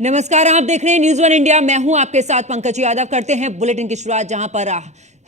नमस्कार, आप देख रहे हैं न्यूज़ वन इंडिया। मैं हूं आपके साथ पंकज यादव। करते हैं बुलेटिन की शुरुआत, जहां पर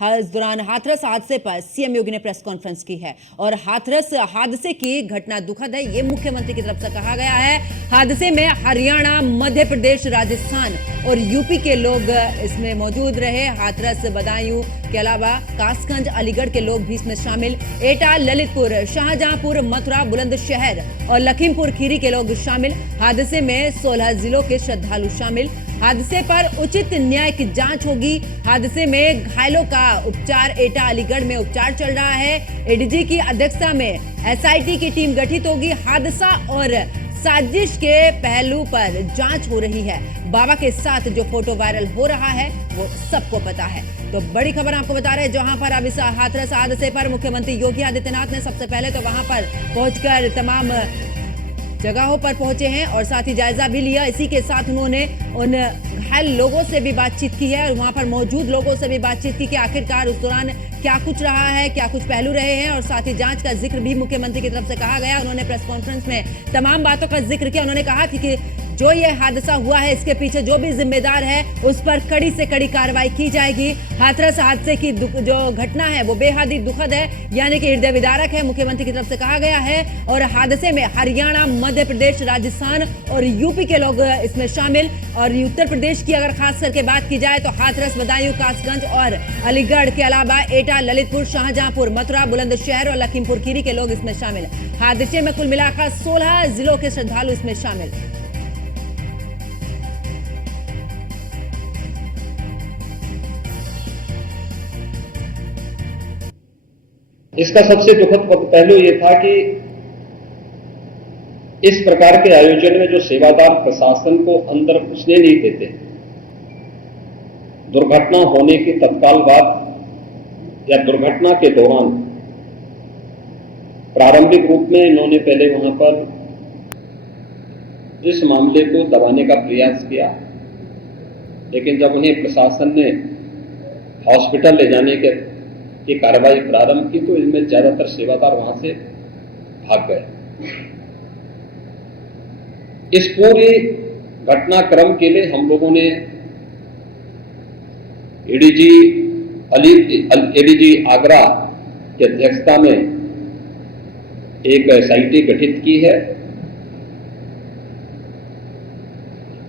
इस दौरान हाथरस हादसे पर सीएम योगी ने प्रेस कॉन्फ्रेंस की है और हाथरस हादसे की घटना दुखद है, ये मुख्यमंत्री की तरफ से कहा गया है। हादसे में हरियाणा, मध्य प्रदेश, राजस्थान और यूपी के लोग इसमें मौजूद रहे। हाथरस, बदायूं के अलावा कासगंज, अलीगढ़ के लोग भी इसमें शामिल। एटा, ललितपुर, शाहजहांपुर, मथुरा, बुलंदशहर और लखीमपुर खीरी के लोग शामिल। हादसे में 16 जिलों के श्रद्धालु शामिल। हादसे पर उचित न्याय की जांच होगी। हादसे में घायलों का उपचार एटा, अलीगढ़ में उपचार चल रहा है। एडीजी की अध्यक्षता में एसआईटी की टीम गठित होगी। हादसा और साजिश के पहलू पर जांच हो रही है। बाबा के साथ जो फोटो वायरल हो रहा है वो सबको पता है। तो बड़ी खबर आपको बता रहे हैं, जहां पर अब इस हाथरस हादसे पर मुख्यमंत्री योगी आदित्यनाथ ने सबसे पहले तो वहां पर पहुंचकर तमाम जगहों पर पहुंचे हैं और साथ ही जायजा भी लिया। इसी के साथ उन्होंने उन घायल लोगों से भी बातचीत की है और वहां पर मौजूद लोगों से भी बातचीत की कि आखिरकार उस दौरान क्या कुछ रहा है, क्या कुछ पहलू रहे हैं, और साथ ही जांच का जिक्र भी मुख्यमंत्री की तरफ से कहा गया। उन्होंने प्रेस कॉन्फ्रेंस में तमाम बातों का जिक्र किया। उन्होंने कहा कि जो ये हादसा हुआ है, इसके पीछे जो भी जिम्मेदार है उस पर कड़ी से कड़ी कार्रवाई की जाएगी। हाथरस हादसे की जो घटना है वो बेहद ही दुखद है, यानी कि हृदय विदारक है, मुख्यमंत्री की तरफ से कहा गया है। और हादसे में हरियाणा, मध्य प्रदेश, राजस्थान और यूपी के लोग इसमें शामिल। और उत्तर प्रदेश की अगर खास करके बात की जाए तो हाथरस, बदायूं, कासगंज और अलीगढ़ के अलावा एटा, ललितपुर, शाहजहांपुर, मथुरा, बुलंदशहर और लखीमपुर खीरी के लोग इसमें शामिल। हादसे में कुल मिलाकर 16 जिलों के श्रद्धालु इसमें शामिल। इसका सबसे दुखद पहलू ये था कि इस प्रकार के आयोजन में जो सेवादार प्रशासन को अंदर घुसने नहीं देते, दुर्घटना होने के तत्काल बाद या दुर्घटना के दौरान प्रारंभिक रूप में इन्होंने पहले वहां पर इस मामले को दबाने का प्रयास किया, लेकिन जब उन्हें प्रशासन ने हॉस्पिटल ले जाने के कार्रवाई प्रारंभ की तो इनमें ज्यादातर सेवादार वहां से भाग गए। इस पूरी घटनाक्रम के लिए हम लोगों ने एडीजी आगरा की अध्यक्षता में एक एसआईटी गठित की है,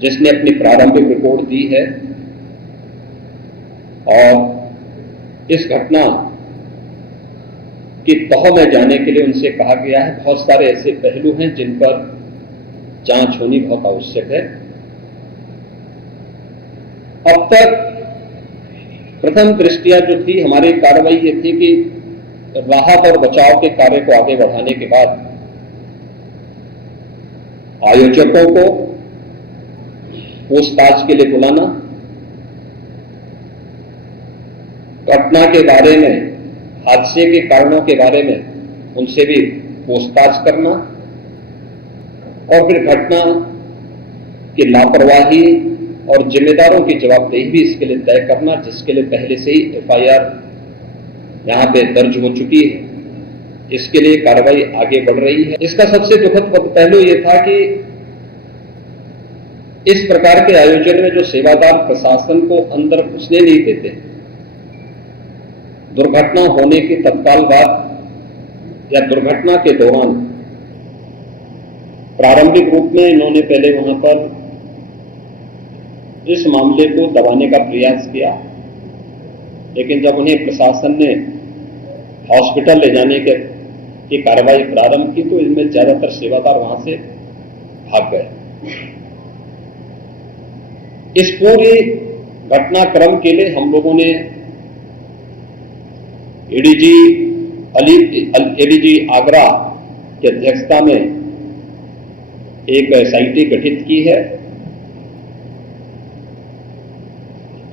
जिसने अपनी प्रारंभिक रिपोर्ट दी है। और इस घटना की तह में जाने के लिए उनसे कहा गया है। बहुत सारे ऐसे पहलू हैं जिन पर जांच होनी बहुत आवश्यक है। अब तक प्रथम दृष्टया जो थी हमारी कार्रवाई ये थी कि राहत और बचाव के कार्य को आगे बढ़ाने के बाद आयोजकों को पूछताछ के लिए बुलाना, घटना के बारे में, हादसे के कारणों के बारे में उनसे भी पूछताछ करना, और फिर घटना की लापरवाही और जिम्मेदारों की जवाबदेही भी इसके लिए तय करना, जिसके लिए पहले से ही एफआईआर यहां पे दर्ज हो चुकी है। इसके लिए कार्रवाई आगे बढ़ रही है। इसका सबसे दुखद पहलू यह था कि इस प्रकार के आयोजन में जो सेवादार प्रशासन को अंदर घुसने नहीं देते, दुर्घटना होने के तत्काल बाद या दुर्घटना के दौरान प्रारंभिक रूप में इन्होंने पहले वहां पर इस मामले को दबाने का प्रयास किया, लेकिन जब उन्हें प्रशासन ने हॉस्पिटल ले जाने की कार्रवाई प्रारंभ की तो इनमें ज्यादातर सेवादार वहां से भाग गए। इस पूरी घटनाक्रम के लिए हम लोगों ने एडीजी आगरा की अध्यक्षता में एक एसआईटी गठित की है,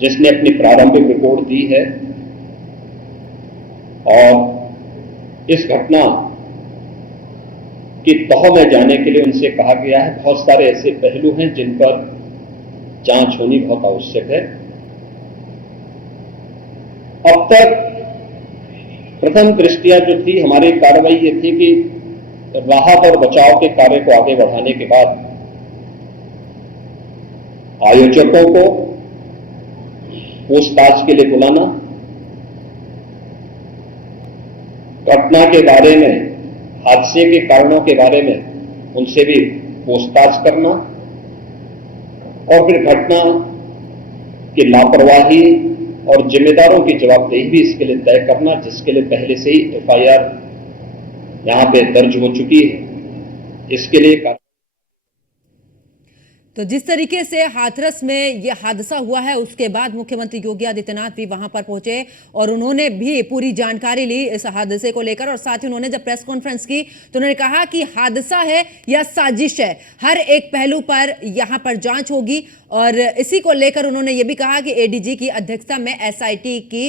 जिसने अपनी प्रारंभिक रिपोर्ट दी है। और इस घटना की तह में जाने के लिए उनसे कहा गया है। बहुत सारे ऐसे पहलू हैं जिन पर जांच होनी बहुत आवश्यक है। अब तक प्रथम दृष्टया जो थी हमारी कार्रवाई ये थी कि राहत और बचाव के कार्य को आगे बढ़ाने के बाद आयोजकों को पूछताछ के लिए बुलाना, घटना के बारे में, हादसे के कारणों के बारे में उनसे भी पूछताछ करना और फिर घटना की लापरवाही और जिम्मेदारों की जवाबदेही भी इसके लिए तय करना, जिसके लिए पहले से ही एफआईआर यहां पे दर्ज हो चुकी है। इसके लिए तो जिस तरीके से हाथरस में यह हादसा हुआ है, उसके बाद मुख्यमंत्री योगी आदित्यनाथ भी वहां पर पहुंचे और उन्होंने भी पूरी जानकारी ली इस हादसे को लेकर। और साथ ही उन्होंने जब प्रेस कॉन्फ्रेंस की तो उन्होंने कहा कि हादसा है या साजिश है, हर एक पहलू पर यहां पर जांच होगी। और इसी को लेकर उन्होंने ये भी कहा कि एडीजी की अध्यक्षता में एसआईटी की